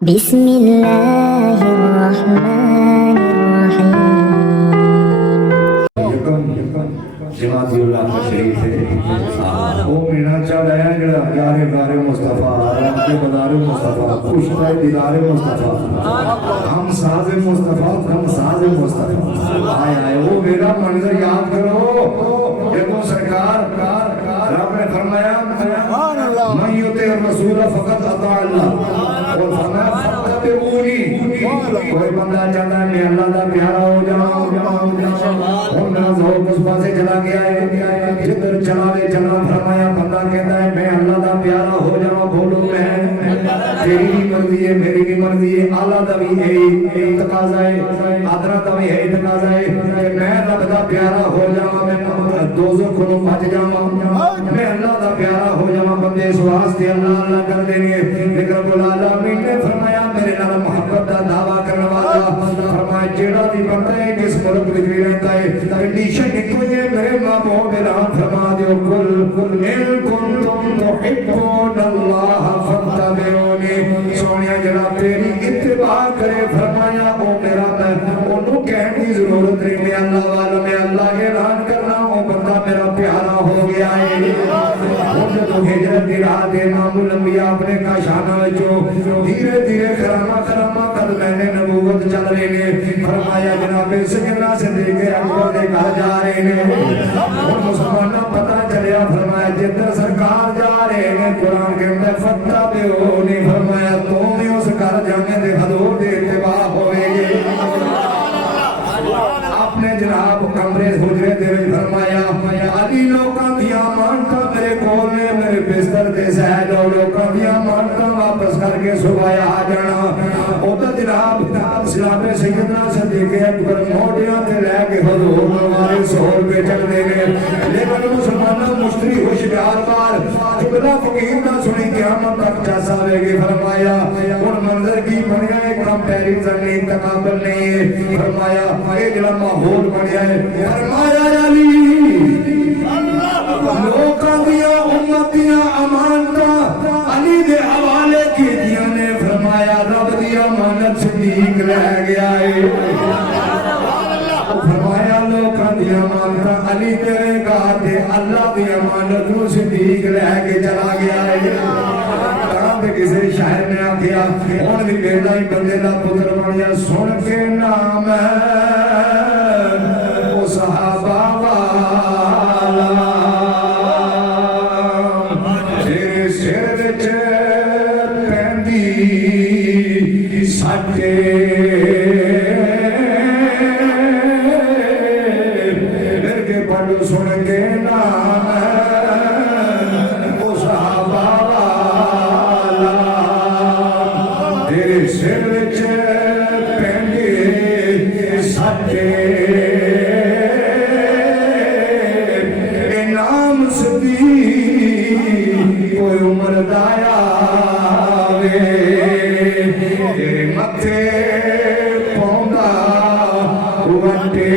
بسم الله الرحمن الرحيم جماعتی اللہ تشریف ہے او مینا چاہ رہے ہیں جڑا پیارے بارے مصطفیٰ رب کے بدار مصطفیٰ خوشتہ دیدار مصطفیٰ ہم ساز مصطفیٰ ہم ساز مصطفیٰ آئے آئے وہ میرا منظر یاد کرو دیکھو سرکار رب نے فرمایا من یطیع الرسول فقط اطاع اللہ اور فرمایا فاتبعونی کوئی بندہ چاہتا ہے میں اللہ دا پیارا ہو جاؤں اور میرا ذوق اس پاسے چلا گیا ہے جدھر چلا فرمایا بندہ کہتا ہے میں اللہ دا پیارا ہو جاؤں بولو میں تیری بھی مرضی ہے میری بھی مرضی ہے اللہ دا بھی ہے تقاضا ہے آدرہ دا بھی ہے تقاضا ہے کہ میں رب دا پیارا ہو جاؤں میں دوزخ کو بچ جاؤں میں اللہ دا پیارا ہو جاؤں بندے اس واسطے اللہ اللہ کر دیں گے لیکن رب العالمین نے فرمایا میرے نال محبت دا دعویٰ کرنے والا فرمایا جیڑا بھی بندہ ہے جس ملک میں بھی رہتا ہے کنڈیشن ایک ہے میرے محبوب اعلان فرما دیو کل ان کنتم تحبون اللہ فاتبعونی سونیا جناب تیری اتباع کرے فرمایا او میرا میں انہوں کہنے کی ضرورت نہیں میں اللہ والا میں اللہ اعلان کرنا ہوں بندہ میرا پیارا ہو گیا ہے جب ہجرت دی راہ دے امام الانبیاء اپنے کاشانہ جو دھیرے دھیرے کرامہ کر میں نے نبوت چل رہے ہیں فرمایا جناب سیدنا صدیق اکبر دے کہا جا رہے ہیں اور مسلمانوں پتہ چلیا فرمایا جدھر سرکار جا رہے ہیں قرآن کے اندر فاتبعونی فرمایا تم بھی اس گھر جانے دے حضور دے اتباع ہوئے گے آپ نے جناب کمرے حجرے دے فرمایا علی لوکاں دیا مانتا میرے کول نے میرے بستر تے سہج اور لوکاں دیا مانتا واپس کر کے صبح آ جانا او تے جناب سلام سیدنا صدیق اکبر موڑیاں تے لے کے حضور ہمارے سور پہ چل دے گئے لیکن مسلمانوں مشتری ہوشیار بار جبلا فقیر نہ سنی قیامت تک چاسا لے گے فرمایا اور منظر کی بنیا ایک کمپیریزن نہیں تقابل نہیں ہے فرمایا اے جڑا ماحول بنیا ہے فرمایا علی لوکاں دیا امتیاں امانتا علی دے حوالے کی دیا نے فرمایا رب دی امانت صدیق رہ گیا ہے فرمایا لوکاں دی امانت علی دے گا تے اللہ دی امانت نو صدیق رہ کے چلا گیا ہے تے کسی شاعر نے آکھیا ہن بھی بیٹا ہی بندے دا پتر بنیا سن کے نام او صحابہ والا تیرے سر وچ پیندی ساڈے سن کے نام او صحابہ والا تیرے سر وچ پیندے ساڈے اے نام صدیق کوئی عمر دایا وے تیرے متھے پوندا وٹے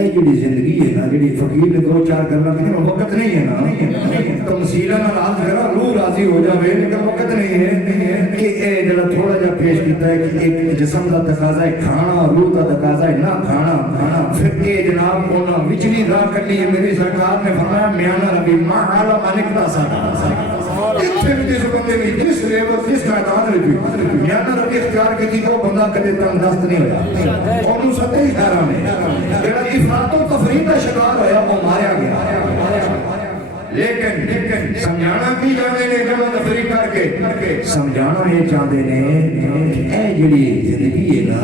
اے جڑی زندگی ہے نا جڑی فقیر نے دو چار گلاں کی وقت نہیں ہے نا تمثیلاں ناراض کرا روح راضی ہو جاوے لیکن وقت نہیں ہے کہ اے جڑا تھوڑا جا پیش کیتا ہے کہ ایک جسم دا تقاضا ہے کھانا روح دا تقاضا ہے نہ کھانا پھر اے جناب انہاں وچلی راہ کڈی ہے میری سرکار نے فرمایا میاں نبی ما عالم انکتا سا اتنے بھی جس بندے میں جس لیول جس میدان میں میاں ربی اختیار کی تھی وہ بندہ کدے تندرست نہیں ہویا اور ستے ہی حیران ہے جڑا افراط و تفریط کا شکار ہویا وہ ماریا گیا لیکن سمجھانا کی جانے نے جب تفریح کر کے سمجھانا یہ چاہتے نے اے جڑی زندگی ہے نا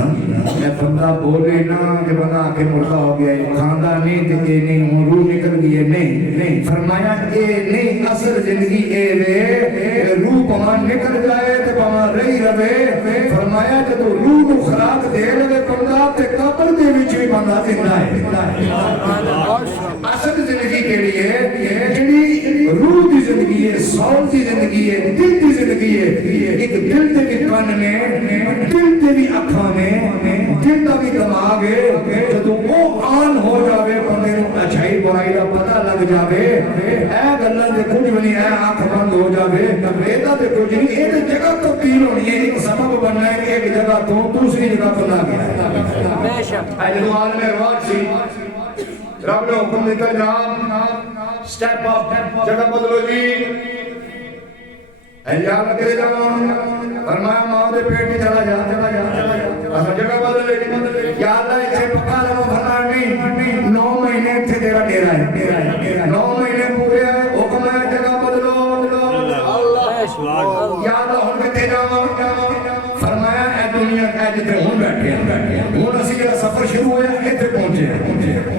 اے بندہ بولے نا کہ بندہ آکے مردہ ہو گیا ہے کھاندہ نہیں تے اے نہیں ہوں روح نکل گئی ہے نہیں فرمایا اے نہیں اصل زندگی اے وے روح پمان نکل جائے تے پمان رہی رہے فرمایا کہ تو روح کو خراک دے لگے بندہ تے قبر دے وچ بھی بندہ زندہ ہے اصل زندگی کے لیے روح دی زندگی ہے سول دی زندگی ہے دل دی زندگی ہے ایک دل دے بھی کان نے دل دے بھی اکھاں نے دل دا بھی دماغ ہے جدو وہ آن ہو جاوے بندے نو اچھائی برائی دا پتہ لگ جاوے اے گلاں دے کچھ بھی نہیں اے آنکھ بند ہو جاوے ایدا تے کچھ نہیں اے تے جگہ تبدیل ہونی ہے ایک سبب بننا ہے کہ ایک جگہ تو دوسری جگہ بنا گیا ہے بے شک اے جدو عالم ارواح سی رب نے حکم دیتا جناب سٹیپ اپ جگہ بدلو جی احیاء لگے جاؤں فرمایا ماں دے پیٹ ہی چلا جا اصلا جگہ بدلے یا اللہ اسے پکا لگو فرمایا 9 مہینے تھے تیرا ڈیرا ہے 9 مہینے پورے ہے حکم ہے جگہ بدلو یا اللہ ہن کتے جاؤں فرمایا اے دنیا کا جتے ہون بیٹھے ہون اسی جگہ سفر شروع ہویا ایتھے پہنچے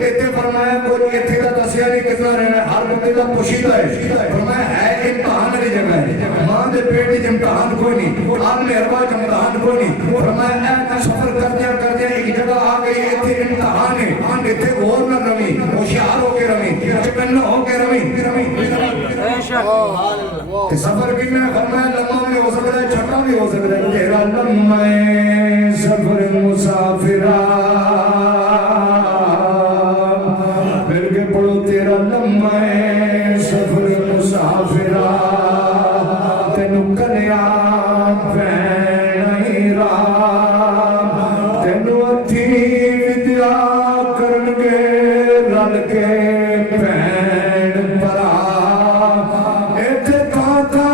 ایتھے فرمایا کوئی ایتھے کا دسیا نہیں کتنا رہنا ہر بندے کا پوشیدہ ہے فرمایا ہے امتحان والی جگہ ہے ماں دے پیٹ وچ امتحان کوئی نہیں عالم ارواح وچ امتحان کوئی نہیں فرمایا اے سفر کردیا ایک جگہ آ گئی ایتھے امتحان ہے ایتھے غور نہ روی ہوشیار ہو کے روی چکن ہو کے روی بے شک سفر بھی میں فرمایا لمحہ بھی ہو سکتا ہے چھوٹا بھی ہو سکتا ہے تیرا لمحہ سفر مسافرہ مل کے پڑھو تیرا لمحہ سفر مسافرہ تینو کنیا پہنائی راہ تینو اتھی ودیا کرنگے رل کے پہن پرا ایتھے کھاتا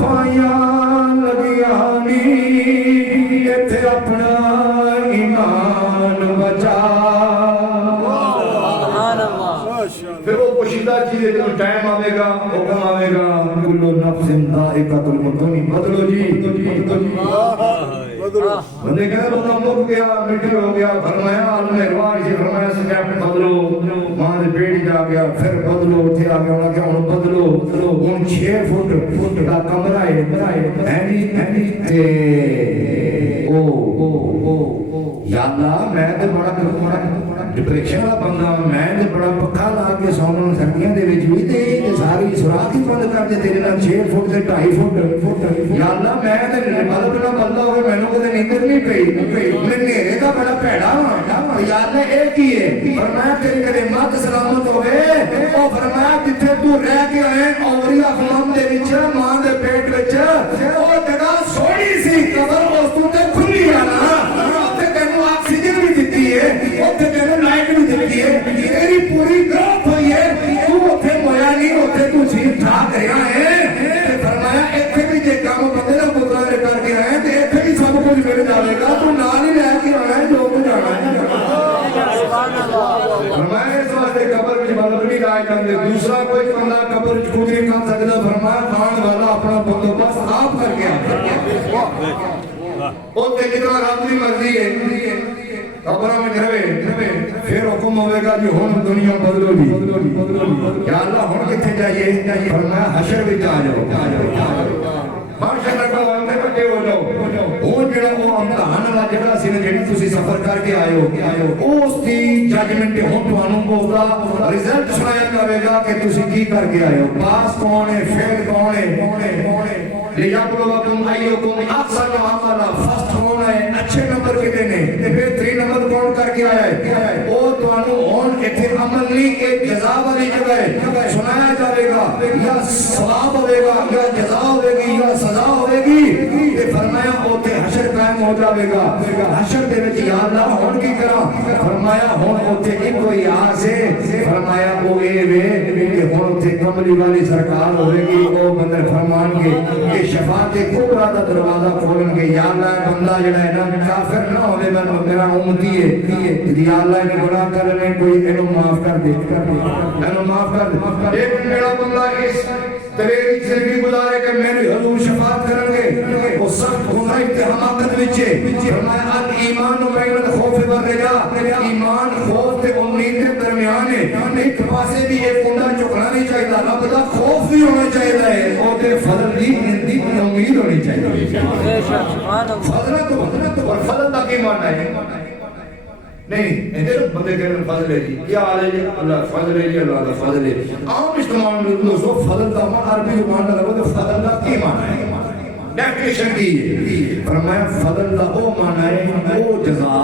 پائیاں لگیانی ایتھے اپنا ایمان بچا پھر وہ پوشیدہ چیزیں جو ٹائم آوے گا حکم آوے گا کلو نفس ذائقۃ الموت بدلو جی بندے کہے بندہ مک گیا مٹی ہو گیا فرمایا عالم ارواح سے فرمایا سٹیپ بدلو ماں دے پیٹ جا گیا پھر بدلو اتھے آ گیا انہاں کہ ہن بدلو ہن 6 فٹ دا کمرہ ہے اینی تے یا اللہ میں تے بڑا ڈپریشن والا بندہ میں تے بڑا پکا لا کے سونا سردیاں دے وچ بھی تے ساری سوراخ ہی بند کر دے تیرے نال 6 فٹ تے 2.5 فٹ یا اللہ میں تے بلب نہ بلدا ہوئے مینوں کدے نیندر نہیں پئی میں نیرے دا بڑا پیڑا ہاں یا اللہ اے کی ہے فرمایا تیری کدے مت سلامت ہوے او فرمایا جتھے تو رہ کے آئے اوری اخمام دے وچ ماں دے پیٹ وچ او جگہ سوڑی سی قبر اس تو تے کھلی ہے نا آکسیجن بھی دیتی ہے اوتھے تینوں لائٹ بھی دیتی ہے تیری پوری گروتھ ہوئی ہے تو اوتھے مویا نہیں اوتھے تو ٹھیک ٹھاک رہیا ہے تے فرمایا ایتھے بھی جے کام بندے دا پترا لے کر کے آئے تے ایتھے بھی سب کچھ مل جاوے گا تو نال ہی لے کے آنا ہے جو کچھ جانا ہے سبحان اللہ فرمایا اس واسطے قبر وچ بلب نہیں لائے جاندے دوسرا کوئی بندہ قبر وچ خود نہیں کر سکدا فرمایا کھان والا اپنا بندوبست آپ کر کے اوتھے جتنا رب دی مرضی ہے قبروں میں رہے پھر حکم ہوئے گا جی ہن دنیا بدلو جی یا اللہ ہن کتھے جائیے فرمایا حشر وچ آ جاؤ ماشاء اللہ کو اندر بٹے ہو جاؤ وہ جڑا وہ امتحان والا جگہ سی جڑی تسی سفر کر کے آئے ہو اس دی ججمنٹ ہن تانوں کو دا رزلٹ سنایا جاوے گا کہ تسی کی کر کے آئے ہو پاس کون ہے فیل کون ہے لیابلوکم ایوکم احسن عملا فرسٹ ہونا ہے اچھے نمبر کتنے نے پھر 3 نمبر کون کر کے آیا ہے وہ تانوں ہن ایتھے عمل نہیں کہ جزا والی جگہ ہے سنایا جائے گا یا ثواب ہوے گا یا جزا ہوے گی یا سزا ہوے گی تے فرمایا اوتے حشر قائم ہو جاوے گا حشر دے وچ یا اللہ ہن کی کراں فرمایا ہن اوتے ایک کوئی آس ہے فرمایا او اے وے کہ ہن اوتے کملی والی سرکار ہوے گی او بندے فرمان گے کہ شفاعت کبریٰ دا دروازہ کھولن گے یا اللہ بندہ جڑا ہے نا کافر نہ ہوے میرا امتی ہے یا اللہ نے گناہ کر لے کوئی اینو معاف کر دے اینو معاف کر دے لیکن میرا بندہ اس تیری زندگی گزارے کہ میری حضور شفاعت کرن گے وہ سخت گناہ اتحامات وچ فرمایا الایمان بین الخوف والرجاء ایمان خوف تے امید کے درمیان ہے ایک پاسے بھی ایک کنڈا چکنا نہیں چاہیے رب دا خوف بھی ہونا چاہیے اور تے فضل دی امید ہونی چاہیے فضل دا کی معنی ہے نہیں ادھر بندے کہنے فضل ہے جی کیا حال ہے جی اللہ فضل ہے جی اللہ کا فضل ہے عام استعمال میں دوستو فضل کا معنی عربی زبان کا لفظ فضل کا کی معنی ہے ڈیفینیشن کی ہے فرمایا فضل کا وہ معنی ہے وہ جزا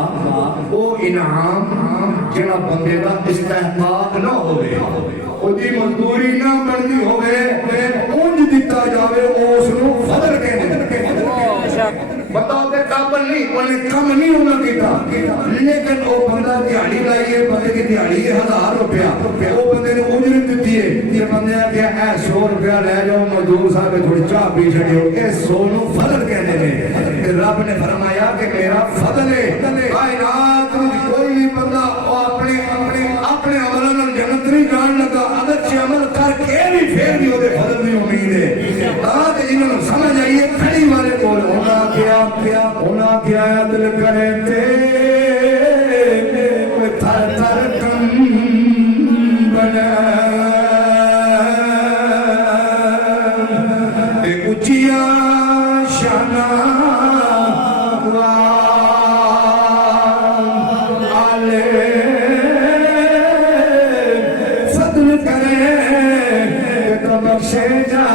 وہ انعام جڑا بندے دا استحقاق نہ ہوے اودی مزدوری نہ بنتی ہوے اونج دتا جاوے اس نو فضل کہندے بندہ دے قابل نہیں انہیں کم نہیں ہونا کیتا لیکن وہ بندہ دیہڑی لائیے بندے کی دیہڑی ہے 1000 روپیہ وہ بندے نے اجرت دیتی ہے یہ بندے نے کہا اے 100 روپیہ لے جاؤ مزدور صاحب تھوڑی چاہ پی چھڑیو اے 100 نو فضل کہنے میں رب نے فرمایا کہ میرا فضل ہے کائنات کوئی بھی بندہ اپنے عمل نال جنت نہیں جان لگا اگر چھ عمل کر کے بھی پھر بھی وہ فضل دی امید ہے تاکہ جنہوں نے سمجھ آئیے کھڑی والے کول ہونا کیا دل کرے تے تھر تھر کم بنا اچیا شانہ آلے فضل کرے تو بخشے جا